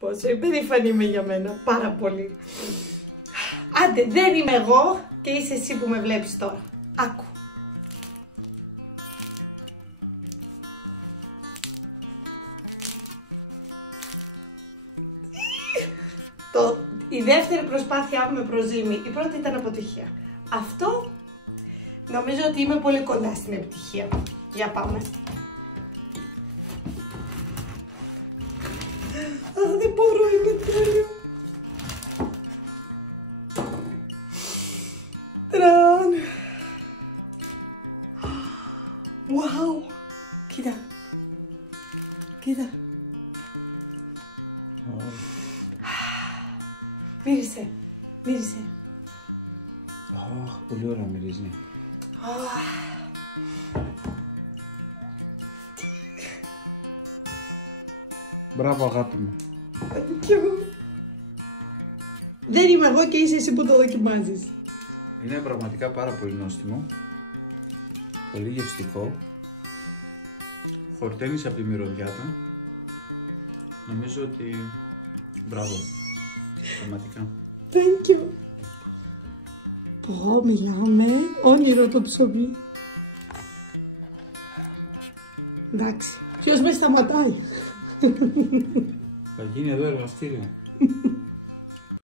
Πόσο υπερήφανη είμαι για μένα, πάρα πολύ. Άντε, δεν είμαι εγώ και είσαι εσύ που με βλέπεις τώρα. Άκου. Η δεύτερη προσπάθειά μου με προζύμι, η πρώτη ήταν αποτυχία. Αυτό νομίζω ότι είμαι πολύ κοντά στην επιτυχία. Για πάμε. Δεν μπορώ, είναι τέλειο. Τραν. Wow. Κοίτα. Κοίτα. Μύρισε. Μύρισε. Πολύ ωραία μυρίζει. Μπράβο αγάπη μου. Κι εγώ. Δεν είμαι εγώ και είσαι εσύ που το δοκιμάζεις. Είναι πραγματικά πάρα πολύ νόστιμο. Πολύ γευστικό. Χορταίνεις από τη μυρωδιά του. Νομίζω ότι... Μπράβο. Πραγματικά. Thank you. Πω, μιλάμε. Όνειρο το ψωμί. Εντάξει. Ποιος με σταματάει. Θα γίνει εδώ εργαστήριο.